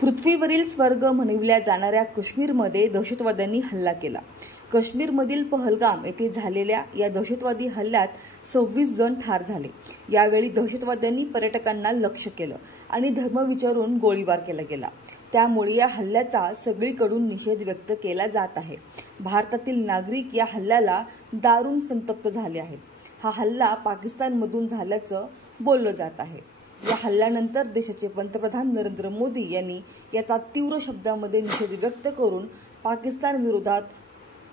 पृथ्वीवरील स्वर्ग म्हणविल्या जाणाऱ्या काश्मीरमध्ये दहशतवाद्यांनी हल्ला केला। काश्मीरमधील पहलगाम येथे झालेल्या या दहशतवादी हल्ल्यात 26 जण ठार झाले। यावेळी दहशतवाद्यांनी पर्यटकांना लक्ष्य केलं आणि धर्म विचारून गोळीबार केला गेला। त्यामुळे या हल्ल्याचा सगळीकडून निषेध व्यक्त केला जात आहे। भारतातील नागरिक या हल्ल्याला दारुण संतप्त झाले आहेत। हा हल्ला पाकिस्तानमधून झाल्याचं बोललं जात आहे। या हल्ल्यानंतर देशाचे पंतप्रधान नरेंद्र मोदी यांनी याचा तीव्र शब्दांमध्ये निषेध व्यक्त करून पाकिस्तान विरोधात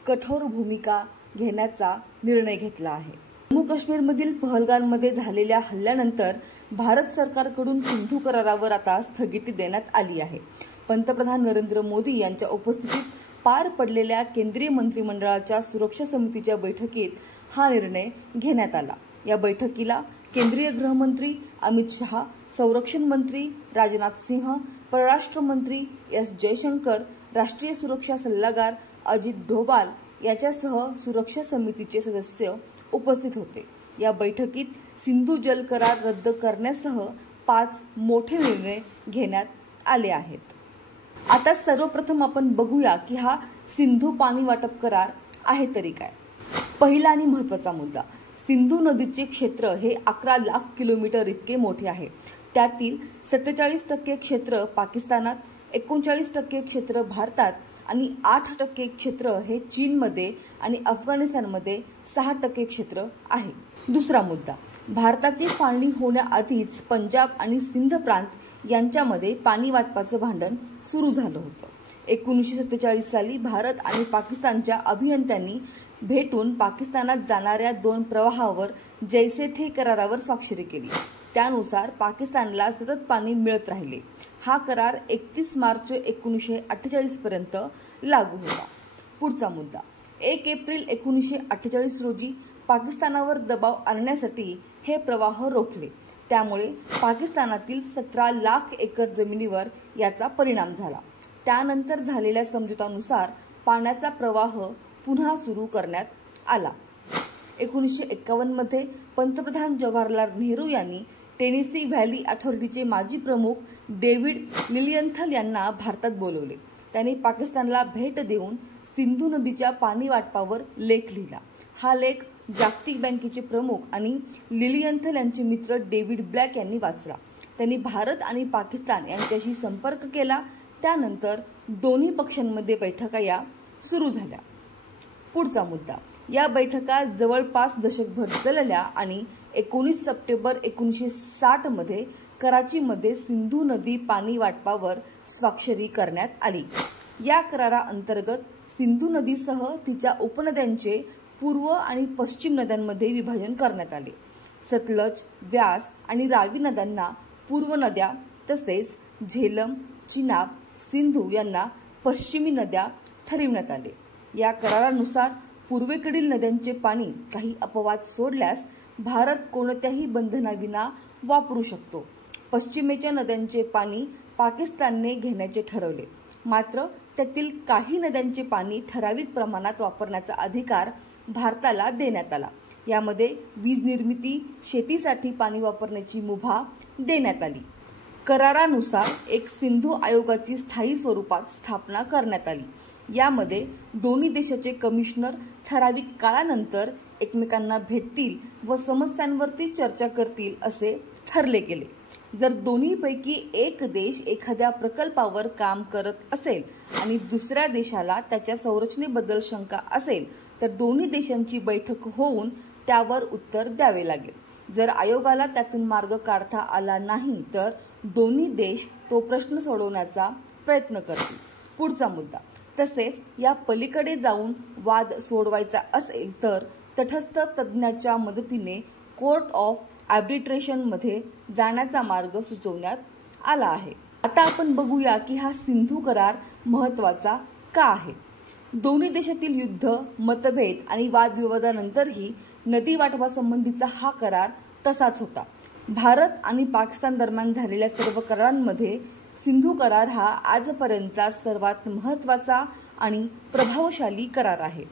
कठोर भूमिका घेण्याचा निर्णय घेतला आहे। जम्मू काश्मीरमधील पहलगाममध्ये झालेल्या हल्ल्यानंतर भारत सरकारकडून सिंधू करारावर आता स्थगिती देण्यात आली आहे। पंतप्रधान नरेंद्र मोदी यांच्या उपस्थितीत पार पडलेल्या केंद्रीय मंत्रिमंडळाच्या सुरक्षा समितीच्या बैठकीत हा निर्णय घेण्यात आला। या बैठकीला केंद्रीय गृहमंत्री अमित शहा, संरक्षण मंत्री राजनाथ सिंह, परराष्ट्र मंत्री एस जयशंकर, राष्ट्रीय सुरक्षा सल्लागार अजित डोभाल याच्यासह सुरक्षा समितीचे सदस्य उपस्थित होते। या बैठकीत सिंधू जल करार रद्द करण्यासह 5 मोठे निर्णय घेण्यात आले आहेत। आता सर्वप्रथम आपण बघूया की हा सिंधू पाणी वाटप करार आहे तरी काय। पहिला आणि महत्त्वाचा मुद्दा, सिंधू नदीचे क्षेत्र हे 11 लाख किलोमीटर इतके मोठे आहे। त्यातील 47% क्षेत्र पाकिस्तानात, 39% क्षेत्र भारतात आणि 8% क्षेत्र हे चीनमध्ये आणि अफगाणिस्तानमध्ये 6% क्षेत्र आहे। दुसरा मुद्दा, भारताची फाळणी होण्याआधीच पंजाब आणि सिंध प्रांत यांच्यामध्ये पाणी वाटपाचं भांडण सुरू झालं होतं। 1947 साली भारत आणि पाकिस्तानच्या अभियंत्यांनी भेटून पाकिस्तानात जाणाऱ्या 2 प्रवाहावर जैसे थे करारावर स्वाक्षरी केली। त्यानुसार पाकिस्तानला सतत पाणी मिळत राहिले। हा करार 31 मार्च 1948 पर्यंत लागू होता। पुढचा मुद्दा, 1 एप्रिल 1948 रोजी पाकिस्तानावर दबाव आणण्यासाठी हे प्रवाह रोखले। त्यामुळे पाकिस्तानातील 17 लाख एकर जमिनीवर याचा परिणाम झाला। त्यानंतर झालेल्या समझोत्यानुसार पाण्याचा प्रवाह पुन्हा सुरू करण्यात आला। 1951 मध्ये पंतप्रधान जवाहरलाल नेहरू यांनी टेनेसी व्हॅली अथॉरिटीचे माजी प्रमुख डेव्हिड लिलियंथल यांना भारतात बोलवले। त्यांनी पाकिस्तानला भेट देऊन सिंधू नदीच्या पाणी वाटपावर लेख लिहिला। हा लेख जागतिक बँकेचे प्रमुख आणि लिलियंथल यांचे मित्र डेव्हिड ब्लॅक यांनी वाचला। त्यांनी भारत आणि पाकिस्तान यांच्याशी संपर्क केला। त्यानंतर दोन्ही पक्षांमध्ये बैठका या सुरू झाल्या। पुढचा मुद्दा, या बैठका जवळपास दशकभर चालल्या आणि 19 सप्टेंबर 1960 मध्ये कराचीमध्ये सिंधू नदी पाणी वाटपावर स्वाक्षरी करण्यात आली। या कराराअंतर्गत सिंधू नदीसह तिच्या उपनद्यांचे पूर्व आणि पश्चिम नद्यांमध्ये विभाजन करण्यात आले। सतलज, व्यास आणि रावी नद्यांना पूर्व नद्या तसेच झेलम, चिनाब, सिंधू यांना पश्चिमी नद्या ठरविण्यात आले। या करारानुसार पूर्वेकडील नद्यांचे पाणी काही अपवाद सोडल्यास भारत कोणत्याही बंधनाविना वापरू शकतो। पश्चिमेच्या नद्यांचे पाणी पाकिस्तानने घेण्याचे ठरवले, मात्र त्यातील काही नद्यांचे पाणी ठराविक प्रमाणात वापरण्याचा अधिकार भारताला देण्यात आला। यामध्ये वीज निर्मिती, शेतीसाठी पाणी वापरण्याची मुभा देण्यात आली। करारानुसार एक सिंधू आयोगाची स्थायी स्वरूपात स्थापना करण्यात आली। यामध्ये दोन्ही देशाचे कमिशनर ठराविक काळानंतर एकमेकांना भेटतील व समस्यांवरती चर्चा करतील असे ठरले गेले। जर दोन्हीपैकी एक देश एखाद्या प्रकल्पावर काम करत असेल आणि दुसऱ्या देशाला त्याच्या संरचनेबद्दल शंका असेल तर दोन्ही देशांची बैठक होऊन त्यावर उत्तर द्यावे लागेल। जर आयोगाला त्यातून मार्ग काढता आला नाही तर दोन्ही देश तो प्रश्न सोडवण्याचा प्रयत्न करतील। पुढचा मुद्दा, तसेच या पलीकडे जाऊन वाद सोडवायचा असेल तर तटस्थ तज्ज्ञाच्या मदतीने कोर्ट ऑफ आर्बिट्रेशन मध्ये जाण्याचा मार्ग सुचवण्यात आला आहे। आता आपण बघूया की हा सिंधू करार महत्त्वाचा का आहे। दोन्ही देशातील युद्ध, मतभेद आणि वादविवादानंतरही नदी वाटपासंबंधीचा हा करार तसाच होता। भारत आणि पाकिस्तान दरम्यान झालेल्या सर्व करारांमध्ये सिंधू करार हा आजपर्यंतचा सर्वात महत्त्वाचा आणि प्रभावशाली करार आहे।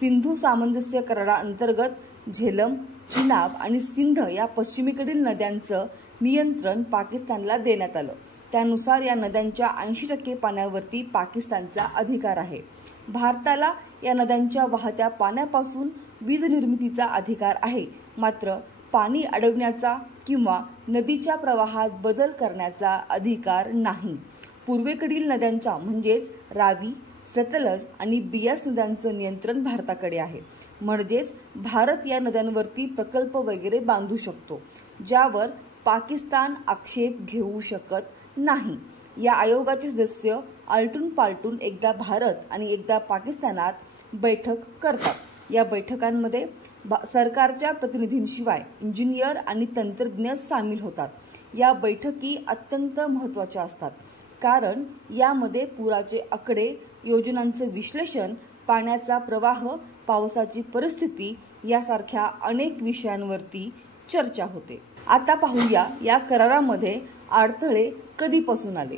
सिंधू सामंजस्य कराराअंतर्गत झेलम, चिनाब आणि सिंध या पश्चिमेकडील नद्यांचं नियंत्रण पाकिस्तानला देण्यात आलं। त्यानुसार या नद्यांच्या 80% पाण्यावरती पाकिस्तानचा अधिकार आहे। भारताला या नद्यांच्या वाहत्या पाण्यापासून वीज निर्मितीचा अधिकार आहे, मात्र पाणी अडवण्याचा किंवा नदीच्या प्रवाहात बदल करण्याचा अधिकार नाही। पूर्वेकडील नद्यांच्या म्हणजेच रावी, सतलज आणि बियास नद्यांचं नियंत्रण भारताकडे आहे। म्हणजेच भारत या नद्यांवरती प्रकल्प वगैरे बांधू शकतो, ज्यावर पाकिस्तान आक्षेप घेऊ शकत नाही। या आयोगाचे सदस्य आलटून पालटून एकदा भारत आणि एकदा पाकिस्तानात बैठक करतात। या बैठकांमध्ये सरकारच्या प्रतिनिधींशिवाय इंजिनियर आणि तंत्रज्ञ सामील होतात। या बैठकी अत्यंत महत्त्वाच्या असतात, कारण यामध्ये पुराचे आकडे, योजनांचे विश्लेषण, पाण्याचा प्रवाह, पावसाची परिस्थिती यासारख्या अनेक विषयांवरती चर्चा होते। आता पाहूया या करारामध्ये अडथळे कधीपासून आले।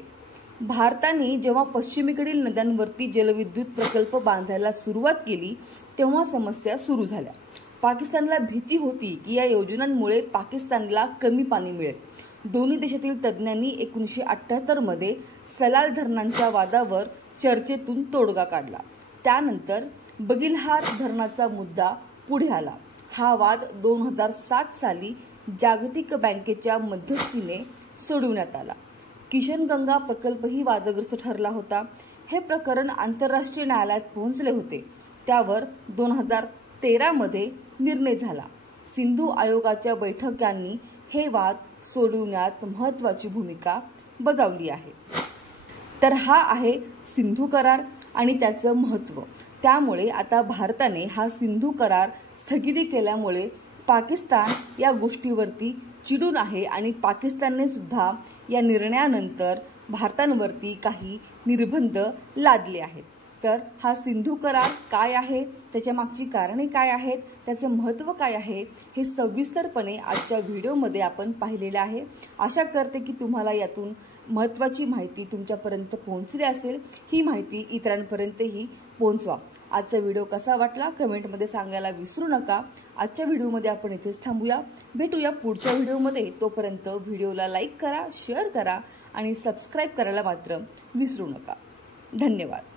भारताने जेव्हा पश्चिमेकडील नद्यांवरती जलविद्युत प्रकल्प बांधायला सुरुवात केली तेव्हा समस्या सुरू झाल्या। पाकिस्तानला भीती होती की या योजनांमुळे पाकिस्तानला कमी पाणी मिळेल। दोन्ही देशातील तज्ज्ञांनी 1978 मध्ये सलाल धरणांच्या वादावर चर्चेतून तोडगा काढला। त्यानंतर बगिलहार धरणाचा मुद्दा पुढे आला। हा वाद 2007 साली जागतिक बँकेच्या मध्यस्थीने सोडवण्यात आला। किशनगंगा प्रकल्पही वादग्रस्त ठरला होता। हे प्रकरण आंतरराष्ट्रीय न्यायालयात पोहोचले होते, त्यावर 2013 मध्ये निर्णय झाला। सिंधू आयोगाच्या बैठकांनी हे वाद सोडवण्यात महत्त्वाची भूमिका बजावली आहे। तर हा आहे सिंधू करार आणि त्याचं महत्त्व। त्यामुळे आता भारताने हा सिंधू करार स्थगिती केल्यामुळे पाकिस्तान या गोष्टीवरती चिडून आहे आणि पाकिस्तानने सुद्धा या निर्णयानंतर भारतावरती काही निर्बंध लादले आहेत। तर हा सिंधू करार काय आहे, त्याच्या मागची कारणे काय आहेत, त्याचे महत्त्व काय आहे, हे सविस्तरपणे आजच्या व्हिडिओमध्ये आपण पाहिलेले आहे। आशा करते की तुम्हाला यातून महत्त्वाची माहिती तुमच्यापर्यंत पोहोचली असेल। ही माहिती इतरांपर्यंतही पोहोचवा। आजचा व्हिडिओ कसा वाटला कमेंटमध्ये सांगायला विसरू नका। आजच्या व्हिडिओमध्ये आपण इथेच थांबूया, भेटूया पुढच्या व्हिडिओमध्ये। तोपर्यंत व्हिडिओला लाईक करा, शेअर करा आणि सबस्क्राईब करायला मात्र विसरू नका। धन्यवाद।